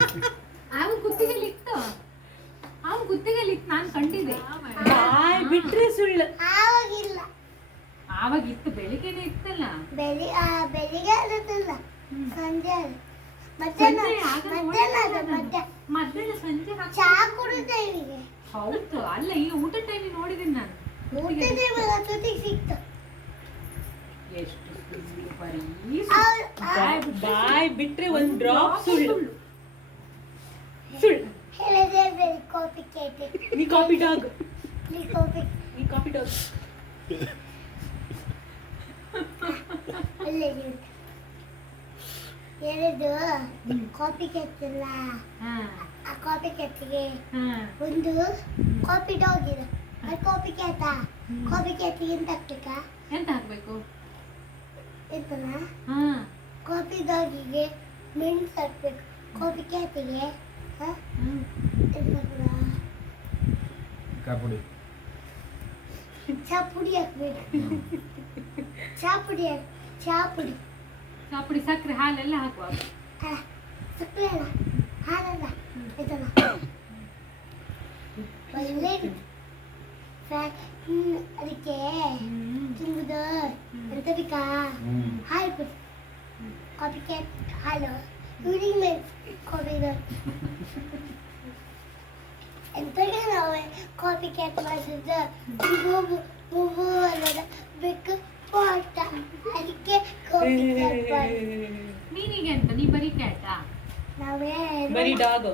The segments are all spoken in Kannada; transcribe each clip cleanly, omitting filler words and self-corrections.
ಅವನ್ ಕುತ್ತಿಗೆಲಿತ್ತು ನಾನು ಕಂಡಿದ್ದೆ. ಬಾಯ್ ಬಿಟ್ರೆ ಸುಳ್ಳು. ಆವಾಗಿಲ್ಲ, ಆವಾಗ ಇತ್ತು, ಬೆಳಿಗ್ಗೆನೆ ಇತ್ತಲ್ಲ. ಬೆಳಿಗ್ಗೆ ಆದದ್ದಲ್ಲ, ಸಂಜೆ ಆದ. ಸಂಜೆ ಆಗ ಮಧ್ಯಾಹ್ನ ಸಂಜೆ ಚಾ ಕುಡಿದೆ ಇವರಿಗೆ. ಹೌದು, ಅಲ್ಲ ಈ ಊಟ ಟೈಮ್ ನೋಡಿದೀನಿ ನಾನು. ಊಟದ ಜೊತೆಗೆ ಸಿಕ್ತು. ಎಷ್ಟು ಬರೀ ಬಾಯ್ ಬಿಟ್ರೆ ಒಂದ್ ಡ್ರಾಪ್ ಸುಳ್ಳು. ಸುಳ್ಳು. ಹೇಳಿದ್ರೆ ಬೇರೆ ಕಾಫಿ ಕೇಟೆ. ನೀ ಕಾಫಿ ಡಾಗ್. ನೀ ಕಾಫಿ ಡಾಗ್. ಅಲ್ಲೇ ಹೇಳಿದ್ದು ಕಾಫಿ ಕೆತ್ತಲ್ಲ. ಆ ಕಾಫಿ ಕೆತ್ತಿಗೆ ಒಂದು ಕಾಫಿ ಡಾಗ್ ಇದೆ. ಅದು ಕಾಫಿ ಕೇತ. ಕಾಫಿ ಕೇತಿಗೆ ಎಂತ ಹಾಕ್ಬೇಕಾ? ಎಂತ ಹಾಕ್ಬೇಕು? ಎಂತನ ಕಾಫಿ ಡಾಗಿಗೆ ಮೆಣಸು ಹಾಕ್ಬೇಕು. ಕಾಫಿ ಕೇತಿಗೆ ಚಾ ಪುಡಿ ಹಾಕ್ಬೇಕು. ಚಾ ಪುಡಿ ಸಕ್ಕರೆ ಹಾಲೆಲ್ಲ ಹಾಕುವ. ಸಕ್ಕರೆ ಅಲ್ಲ, ಹಾಲಲ್ಲ, ಇದಲ್ಲ. ಒಳ್ಳೆ ಅದಕ್ಕೆ ತುಂಬುದು ಎಂತ ಬೇಕಾ? ಹಾಲು ಪುಡಿ, ಕಾಫಿ ಕೇಟ್ ಹಾಲು, ಇವರಿಗೆ ಕಾಫಿ ಎಂತಗೆ ನಾವು ಕಾಫಿ ಕೇಟ್ ಮಾಡಿದ್ದು ಅನ್ನೋದು ಬೇಕು ಪಾಟ. ಅದಕ್ಕೆ ಕಾಫಿ ಕೇಟ್ ಮಾಡಿದ್ದು. ನೀನೀಗ ಎಂತ? ನೀ ಬರೀ ಕ್ಯಾಟಾ? ನಾವೇ ಬರೀ ಡಾಗ್.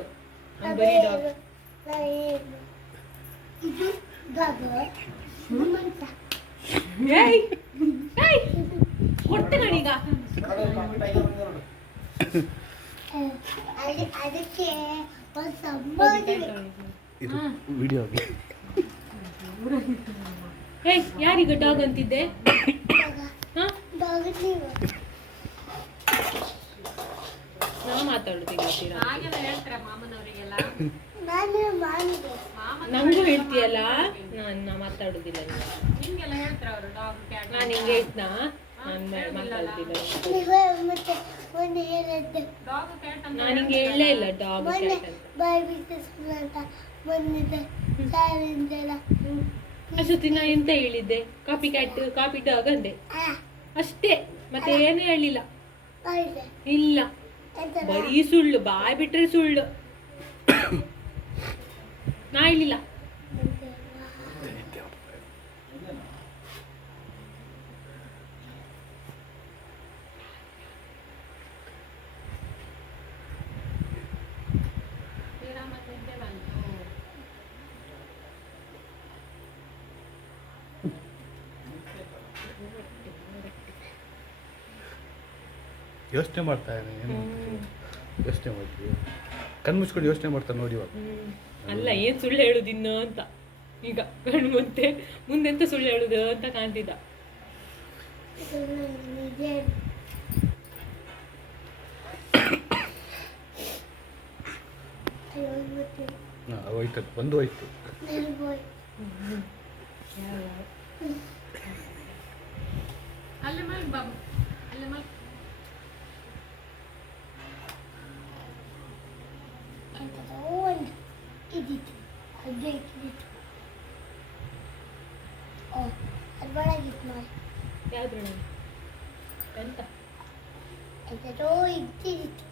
ಇದು ಡಾಗ್, ಮಂಚ. ಕೊಡ್ತೆ ನಾನೀಗ. ಅದಕ್ಕೆ ಒಂದು ಸಂಬೋಧನೆ. ಯಾರೀಗ ಡಾಗ್ ಅಂತಿದ್ದೆ? ಡಾಗ್ ನೀವು ನಾ ಮಾತಾಡುದಿಲ್ಲ. ಹಾಗೆಲ್ಲ ಹೇಳ್ತಾರೆ ಮಾಮನವರಿಗೆಲ್ಲ. ನಾನು ಮಾಡಿದೆ. ನಂಗೂ ಹೇಳ್ತೀಯಲ್ಲ, ನಾ ಮಾತಾಡುದಿಲ್ಲ. ನಿಮ್ಗೆಲ್ಲ ಹೇಳ್ತಾರೆ ಅವರು ಡಾಗ್ ಕ್ಯಾಟ್. ನಾನು ಹಿಂಗೆ ಇದ್ನಾ? ನಾನು ಮಾತಾಡುದಿಲ್ಲ. ನೀವು ಮತ್ತೆ ಒಂದು ಹೇಳಿದ್ದೆ ಡಾಗ್ ಕ್ಯಾಟ್ ಅಂತ. ನಾನು ಹಿಂಗೆ ಹೇಳಲೇ ಇಲ್ಲ ಡಾಗ್ ಮೊನ್ನೆ ಕ್ಯಾಟ್ ಅಂತ. ಬಾಯ್ ಬಿಟ್ಟಿಸ್ಕೂಲ್ ಅಂತ ಬಂದಿದ್ದೆ ಶಾಲೆಯಿಂದೆಲ್ಲ. ಅಷ್ಟೊತ್ತಿ ನಾ ಎಂತ ಹೇಳಿದ್ದೆ? ಕಾಪಿ ಕ್ಯಾಟ್, ಕಾಪಿ ಡಾಗ್ ಅಂದೆ ಅಷ್ಟೇ, ಮತ್ತೆ ಏನು ಹೇಳಿಲ್ಲ. ಆಯ್ತು ಇಲ್ಲ, ಎಂತ ಬರೀ ಸುಳ್ಳು. ಬಾಯ್ ಬಿಟ್ರೆ ಸುಳ್ಳು. ನಾ ಹೇಳಿಲ್ಲ. ಯೋಚನೆ ಮಾಡ್ತಾ ಏನು ಯೋಚನೆ ಮಾಡ್ತೀವಿ? ಕಣ್ಣು ಮುಚ್ಕೊಂಡು ಯೋಚನೆ ಮಾಡ್ತಾರೆ ನೋಡಿ ಇವಾಗ. ಅಲ್ಲ, ಏನ್ ಸುಳ್ಳು ಹೇಳುದು ಇನ್ನು ಅಂತ. ಈಗ ಕಣ್ಣು ಮುಂದೆಂತ ಸುಳ್ಳು ಹೇಳುದು ಅಂತ ಕಾಣ್ತಿದ್ದ. ನಿಜ ಹೋಯ್ತದು, ಬಂದು ಹೋಯ್ತು. ಅಲ್ಲೇ ಮಾಡಿ ಬಾಬು, ಅಲ್ಲೇ ಮಾಡಿ. ಒಂದು ಇದ್ದಿತ್ತು, ಅದೇ ಇದ್ದಿತ್ತು. ಅದು ಒಳಗಿತ್ತು ನೋಡಿ. ಯಾವ್ದ್ರೊಳಗೆ? ಎಂತ? ಎಂತದೋ ಇದ್ದಿತ್ತು.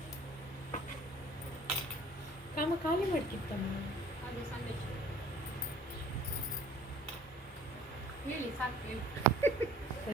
ಕಾಮ ಖಾಲಿ ಮಾಡ್ತಿತ್ತಮ್ಮ. ಅದು ಸಂದೇಶ ಹೇಳಿ ಸಾಕು ಹೇಳಿ.